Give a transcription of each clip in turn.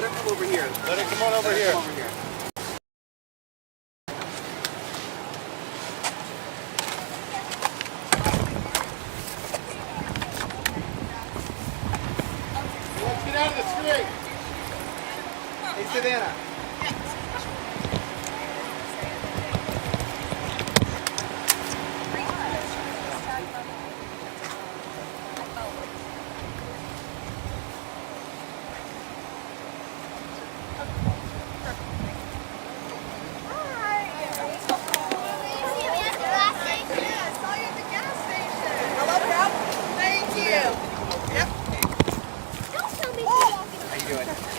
let her come over here. Let her come on over here. Come over here. Let's get out of the street. Hey, Savannah.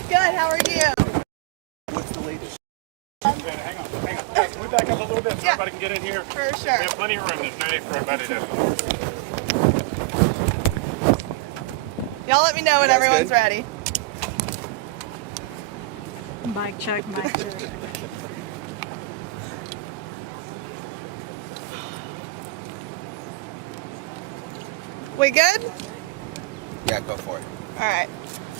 Good, how are you? What's the latest? Hang on. Can we back up a little bit so everybody can get in here? For We sure. have plenty of room. There's no need for everybody to... Y'all let me know when That's everyone's good. ready. Mic check, mic check. We good? Yeah, go for it. All right.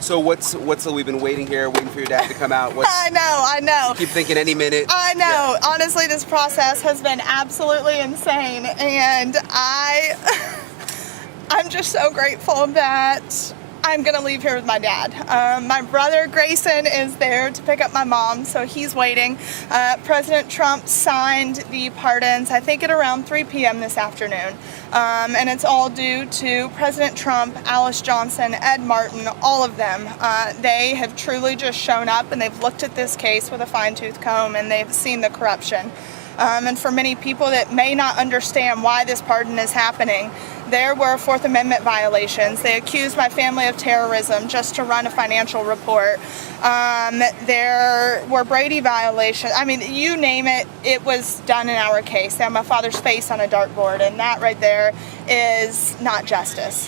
So we've been waiting here, waiting for your dad to come out. I know. Keep thinking any minute. I know. Yeah. Honestly, this process has been absolutely insane, and I'm just so grateful that I'm gonna leave here with my dad. My brother Grayson is there to pick up my mom, so he's waiting. President Trump signed the pardons, I think at around 3 p.m. this afternoon, and it's all due to President Trump, Alice Johnson, Ed Martin, all of them. They have truly just shown up, and they've looked at this case with a fine-tooth comb, and they've seen the corruption. And for many people that may not understand why this pardon is happening, there were Fourth Amendment violations. They accused my family of terrorism just to run a financial report. There were Brady violations. I mean, you name it, it was done in our case. They had my father's face on a dartboard, and that right there is not justice.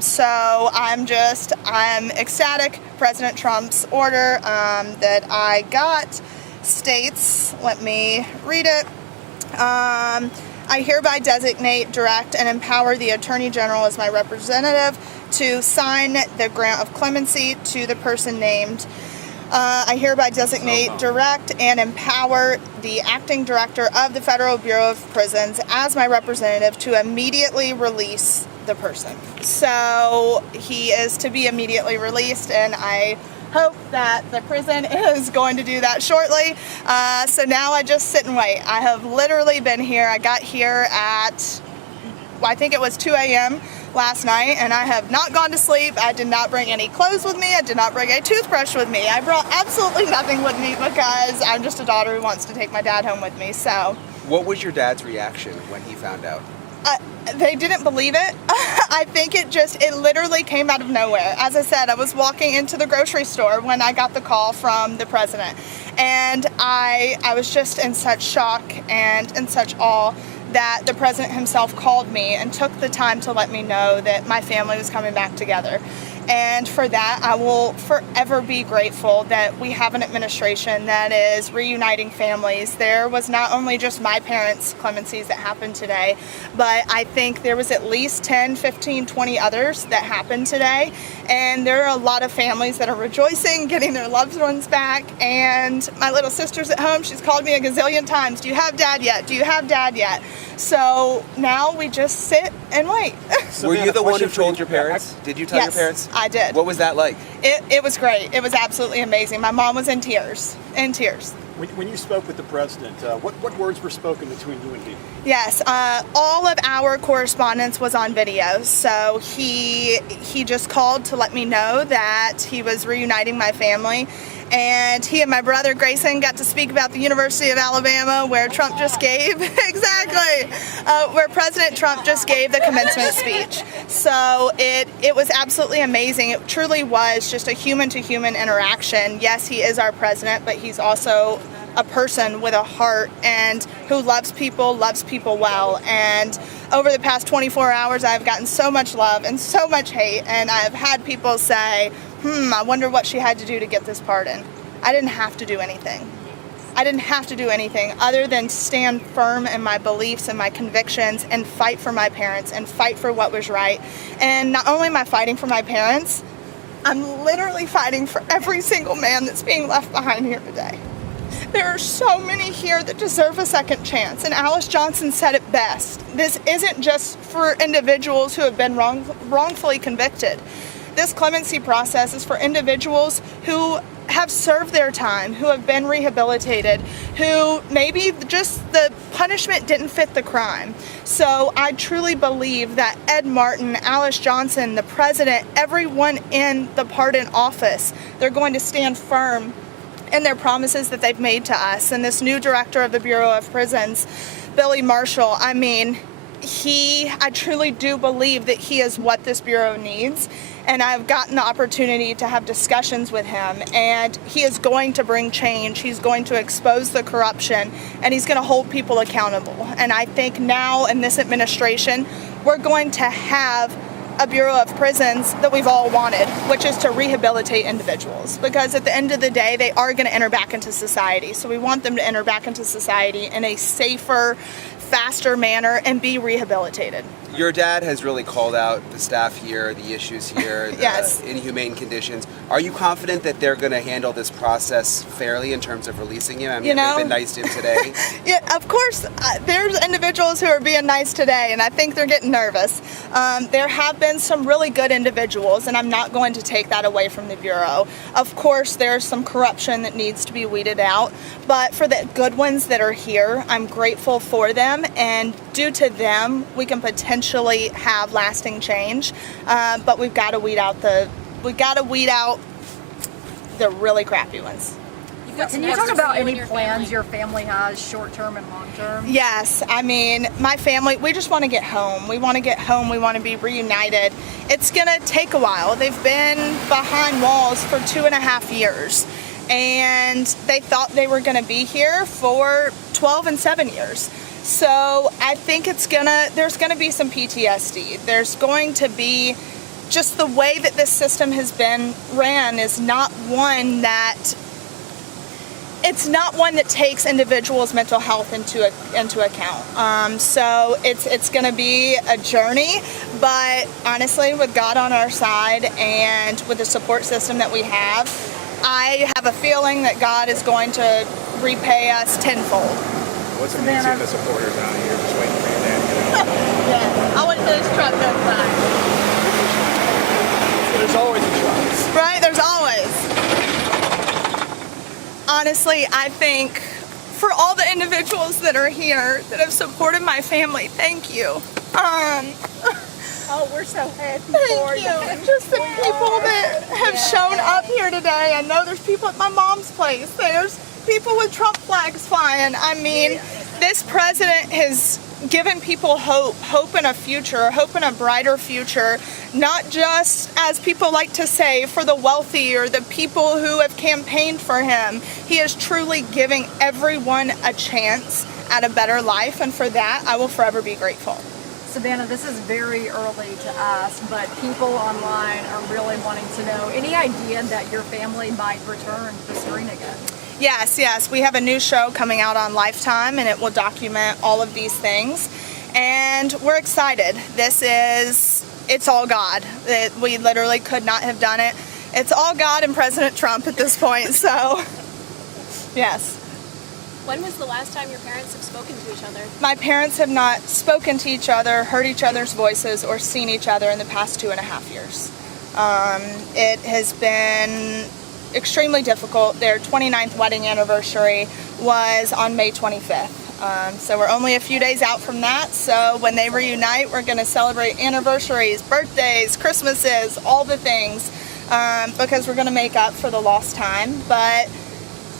So I'm ecstatic. President Trump's order that I got states, let me read it. I hereby designate, direct, and empower the Attorney General as my representative to sign the grant of clemency to the person named. I hereby designate, direct, and empower the acting director of the Federal Bureau of Prisons as my representative to immediately release the person. So he is to be immediately released, and I hope that the prison is going to do that shortly. So now I just sit and wait. I have literally been here. I got here at, I think it was 2 a.m. last night, and I have not gone to sleep. I did not bring any clothes with me. I did not bring a toothbrush with me. I brought absolutely nothing with me because I'm just a daughter who wants to take my dad home with me. So, What was your dad's reaction when he found out? they didn't believe it. I think it literally came out of nowhere. As I said, I was walking into the grocery store when I got the call from the president, and I was just in such shock and in such awe that the president himself called me and took the time to let me know that my family was coming back together. And for that, I will forever be grateful that we have an administration that is reuniting families. There was not only just my parents' clemencies that happened today, but I think there was at least 10, 15, 20 others that happened today. And there are a lot of families that are rejoicing, getting their loved ones back. And my little sister's at home. She's called me a gazillion times. Do you have dad yet? Do you have dad yet? So now we just sit and wait. Were you the one who told your parents? Did you tell your parents? I did. What was that like? It was great. It was absolutely amazing. My mom was in tears. When you spoke with the president, what words were spoken between you and he? Yes, all of our correspondence was on video. So he just called to let me know that he was reuniting my family. And he and my brother Grayson got to speak about the University of Alabama, where Trump just gave, where President Trump just gave the commencement speech. So it was absolutely amazing. It truly was just a human-to-human interaction. Yes, he is our president, but he's also a person with a heart and who loves people well. And over the past 24 hours, I've gotten so much love and so much hate, and I've had people say, I wonder what she had to do to get this pardon. I didn't have to do anything. I didn't have to do anything other than stand firm in my beliefs and my convictions and fight for my parents and fight for what was right. And not only am I fighting for my parents, I'm literally fighting for every single man that's being left behind here today. There are so many here that deserve a second chance, and Alice Johnson said it best. This isn't just for individuals who have been wrongfully convicted. This clemency process is for individuals who have served their time, who have been rehabilitated, who maybe just the punishment didn't fit the crime. So I truly believe that Ed Martin, Alice Johnson, the president, everyone in the pardon office, they're going to stand firm in their promises that they've made to us. And this new director of the Bureau of Prisons, Billy Marshall, I mean, I truly do believe that he is what this Bureau needs. And I've gotten the opportunity to have discussions with him, and he is going to bring change. He's going to expose the corruption, and he's going to hold people accountable. And I think now in this administration, we're going to have a Bureau of Prisons that we've all wanted, which is to rehabilitate individuals. Because at the end of the day, they are going to enter back into society. So we want them to enter back into society in a safer, faster manner and be rehabilitated. Your dad has really called out the staff here, the issues here, the Yes. inhumane conditions. Are you confident that they're going to handle this process fairly in terms of releasing him? I mean, they've been nice to him today. Yeah, of course, there's individuals who are being nice today, and I think they're getting nervous. There have been some really good individuals, and I'm not going to take that away from the Bureau. Of course, there's some corruption that needs to be weeded out, but for the good ones that are here, I'm grateful for them, and due to them, we can potentially have lasting change. But we've got to weed out the really crappy ones. Can you talk about any plans your family has, short-term and long-term? Yes, I mean, my family, we just want to get home. We want to get home. We want to be reunited. It's going to take a while. They've been behind walls for 2.5 years, and they thought they were going to be here for 12 and 7 years. So I think there's going to be some PTSD. There's going to be just the way that this system has been ran is not one that takes individuals' mental health into account. So it's going to be a journey, but honestly, with God on our side and with the support system that we have, I have a feeling that God is going to repay us tenfold. What's amazing, the supporters out here just waiting for your dad to get out. Yeah, I wait till this truck goes by. There's always a choice. Right? There's always. Honestly, I think for all the individuals that are here that have supported my family, thank you. Oh, we're so happy Thank you. And just the people that have shown up here today. I know there's people at my mom's place. There's people with Trump flags flying. I mean, this president has given people hope in a future, hope in a brighter future, not just, as people like to say, for the wealthy or the people who have campaigned for him. He is truly giving everyone a chance at a better life, and for that, I will forever be grateful. Savannah, this is very early to ask, but people online are really wanting to know, any idea that your family might return to the screen again? Yes. We have a new show coming out on Lifetime, and it will document all of these things. And we're excited. It's all God. We literally could not have done it. It's all God and President Trump at this point, so yes. When was the last time your parents have spoken to each other? My parents have not spoken to each other, heard each other's voices, or seen each other in the past 2.5 years. It has been extremely difficult. Their 29th wedding anniversary was on May 25th. So we're only a few days out from that. So when they reunite, we're going to celebrate anniversaries, birthdays, Christmases, all the things, because we're going to make up for the lost time. But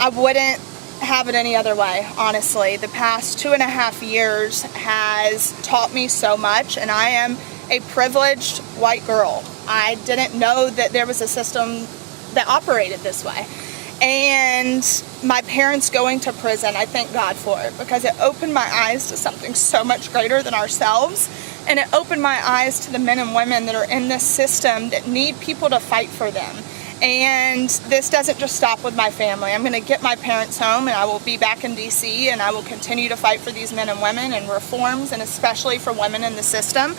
I wouldn't have it any other way, honestly. The past 2.5 years has taught me so much, and I am a privileged white girl. I didn't know that there was a system that operated this way. And my parents going to prison, I thank God for it, because it opened my eyes to something so much greater than ourselves, and it opened my eyes to the men and women that are in this system that need people to fight for them. And this doesn't just stop with my family. I'm going to get my parents home, and I will be back in D.C., and I will continue to fight for these men and women and reforms, and especially for women in the system.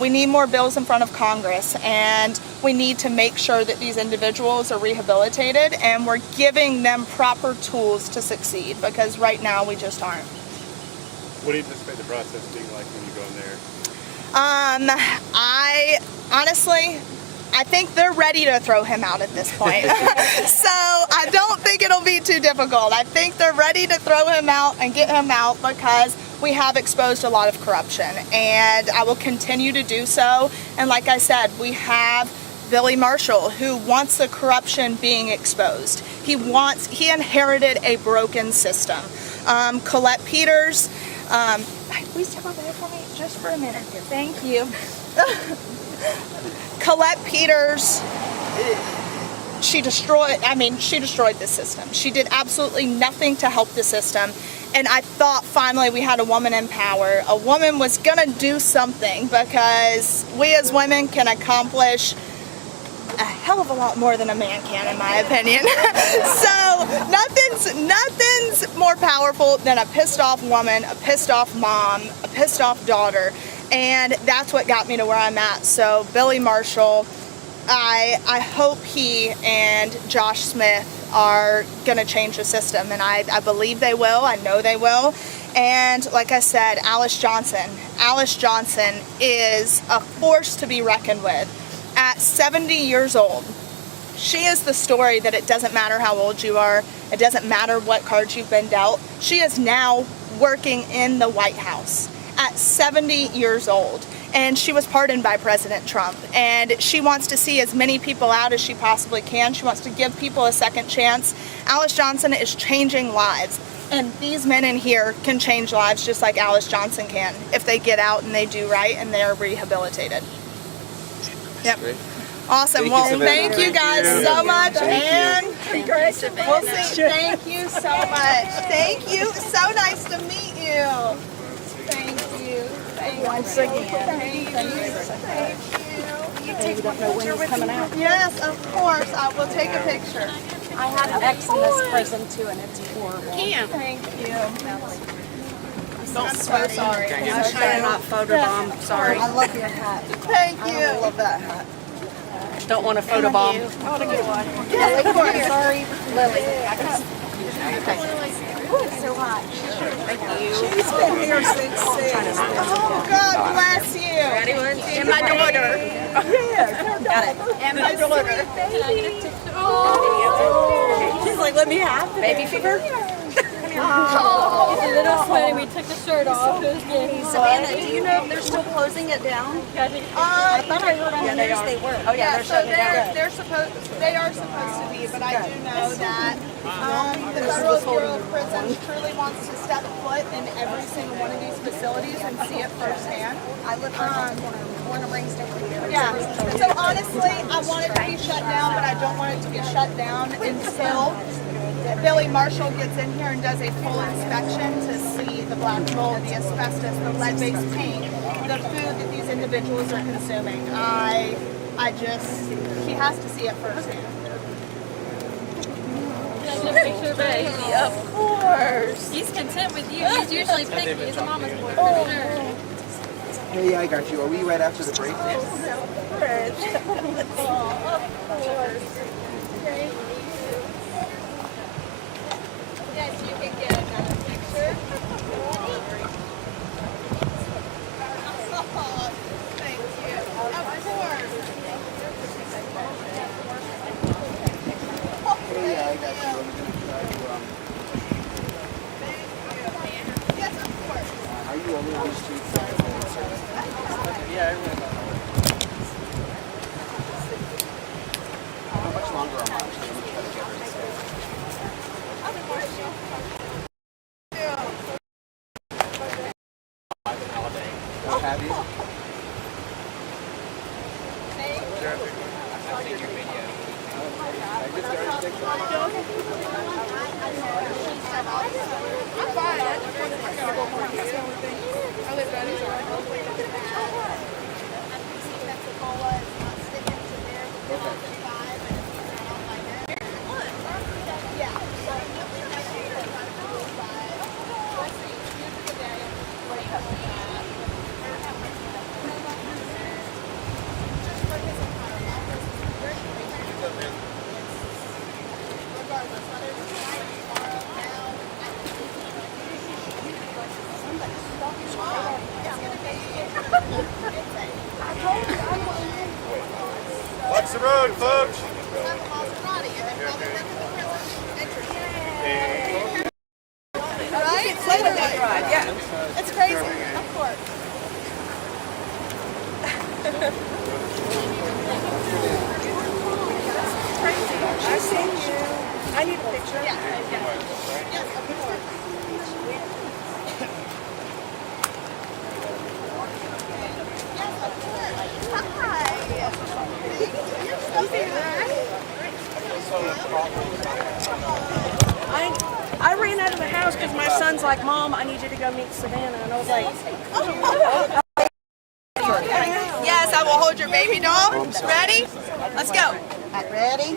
We need more bills in front of Congress, and We need to make sure that these individuals are rehabilitated and we're giving them proper tools to succeed, because right now we just aren't. What do you anticipate the process being like when you go in there? I think they're ready to throw him out at this point. So I don't think it'll be too difficult. I think they're ready to throw him out and get him out, because we have exposed a lot of corruption, and I will continue to do so. And like I said, we have Billy Marshall, who wants the corruption being exposed. He inherited a broken system. Colette Peters, please step over there for me just for a minute. Thank you. Colette Peters, she destroyed the system. She did absolutely nothing to help the system. And I thought finally we had a woman in power. A woman was gonna do something, because we as women can accomplish a hell of a lot more than a man can, in my opinion. So nothing's more powerful than a pissed off woman, a pissed off mom, a pissed off daughter. And that's what got me to where I'm at. So Billy Marshall, I hope he and Josh Smith are gonna change the system, and I believe they will. I know they will. And like I said, Alice Johnson is a force to be reckoned with. At 70 years old, she is the story that it doesn't matter how old you are, it doesn't matter what cards you've been dealt. She is now working in the White House at 70 years old, and she was pardoned by President Trump, and she wants to see as many people out as she possibly can. She wants to give people a second chance. Alice Johnson is changing lives, and these men in here can change lives just like Alice Johnson can if they get out and they do right and they're rehabilitated. Yep. Great. Awesome. Thank you guys so much, and we'll see. Thank you so much. Thank you. So nice to meet you. Thank you. Once again. Thank you. You take one picture with me? Yes, of course. I will take a picture. I had an ex in this prison too, and it's horrible. Thank you. I'm so sorry. I'm trying to not photobomb. Sorry. I love your hat. Thank you. I love that hat. Don't want to photobomb. Yes, of course. Sorry, Lily. So hot. Thank you. She's been here since 6. Oh, God bless you. And my daughter. Got it. And my daughter. She's like, let me have it. Baby fever? Oh, He's a little sweaty. We took the shirt off. It was good. Savannah, do you know if they're still closing it down? I thought I heard on the news they were. Oh yeah, they're shutting it down. They are supposed to be, but I do know that the Federal Bureau of Prisons truly wants to step foot in every single one of these facilities and see it firsthand. I live on born and raised over here. Yeah. So honestly, I want it to be shut down, but I don't want it to be shut down until Billy Marshall gets in here and does a full inspection to see the black mold, the asbestos, the lead-based paint, the food that these individuals are consuming. He has to see it firsthand. Baby, of course. He's content with you. He's usually picky. He's a mama's boy for sure. Hey, I got you. Are we right after the break? Of course. Thank you. Yes, you can get another picture. Thank you. Of course. Hey, I got you. Yes, of course. Are you only on the street? Yeah, everyone. How much longer am I? I'm trying to get together. Have you? road, folks. Right? Yeah. It's crazy. Of course. Crazy. I've seen you. I need a picture. Yeah. Yes, of course. Yes, of course. Hi. You're so I ran out of the house because my son's like, Mom, I need you to go meet Savannah. And I was like, yes, I will hold your baby doll. Ready? Let's go. Ready?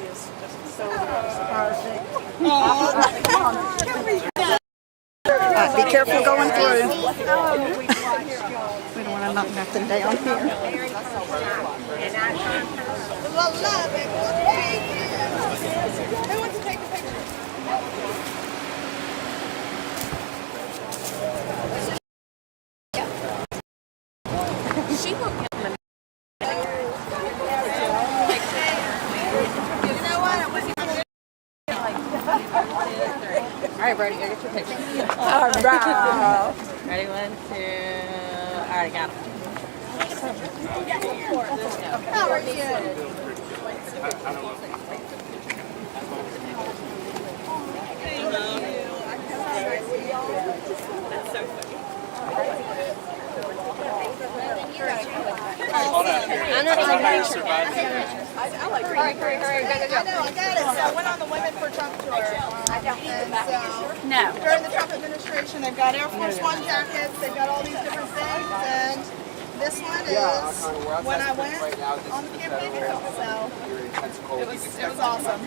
be careful going through. We don't want to knock nothing down here. Well, love it. Thank you. Who wants to take a picture? She will get them. All right, Brody, go get your picture. All right. Ready, 1, 2. All right, got it. How are you? Hurry, go. I know, I got it. So I went on the Women for Trump tour. And so No. during the Trump administration, they've got Air Force One jackets, they've got all these different things, and this one is when I went on the campaign trail. So it was awesome.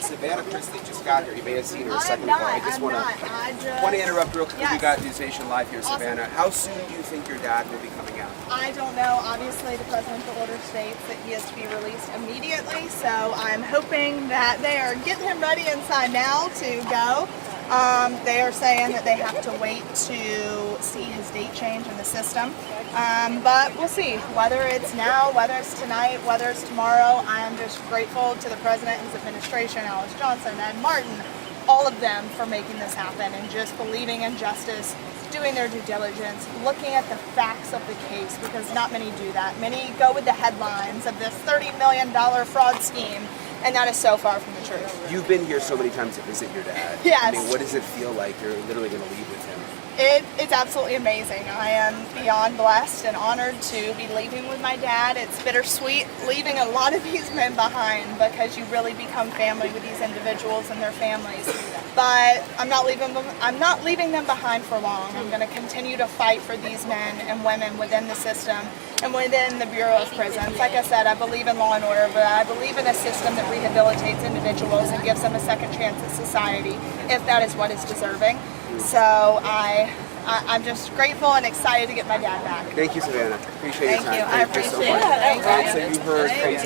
Savannah Chrisley just got here. You may have seen her a second ago. I just want I to interrupt real quick. Yes. We got News Nation Live here, Awesome. Savannah. How soon do you think your dad will be coming out? I don't know. Obviously, the presidential order states that he is to be released immediately, so I'm hoping that they are getting him ready inside now to go. They are saying that they have to wait to see his date change in the system, but we'll see. Whether it's now, whether it's tonight, whether it's tomorrow, I am just grateful to the president, his administration, Alice Johnson, Ed Martin, all of them for making this happen and just believing in justice, doing their due diligence, looking at the facts of the case, because not many do that. Many go with the headlines of this $30 million fraud scheme, and that is so far from the truth. You've been here so many times to visit your dad. Yes. I mean, what does it feel like? You're literally going to leave with him. It's absolutely amazing. I am beyond blessed and honored to be leaving with my dad. It's bittersweet leaving a lot of these men behind because you really become family with these individuals and their families. But I'm not leaving them behind for long. I'm going to continue to fight for these men and women within the system and within the Bureau of Prisons. Like I said, I believe in law and order, but I believe in a system that rehabilitates individuals and gives them a second chance at society if that is what is deserving. So I'm just grateful and excited to get my dad back. Thank you, Savannah. Appreciate your time. Thank you. I appreciate it. So you heard from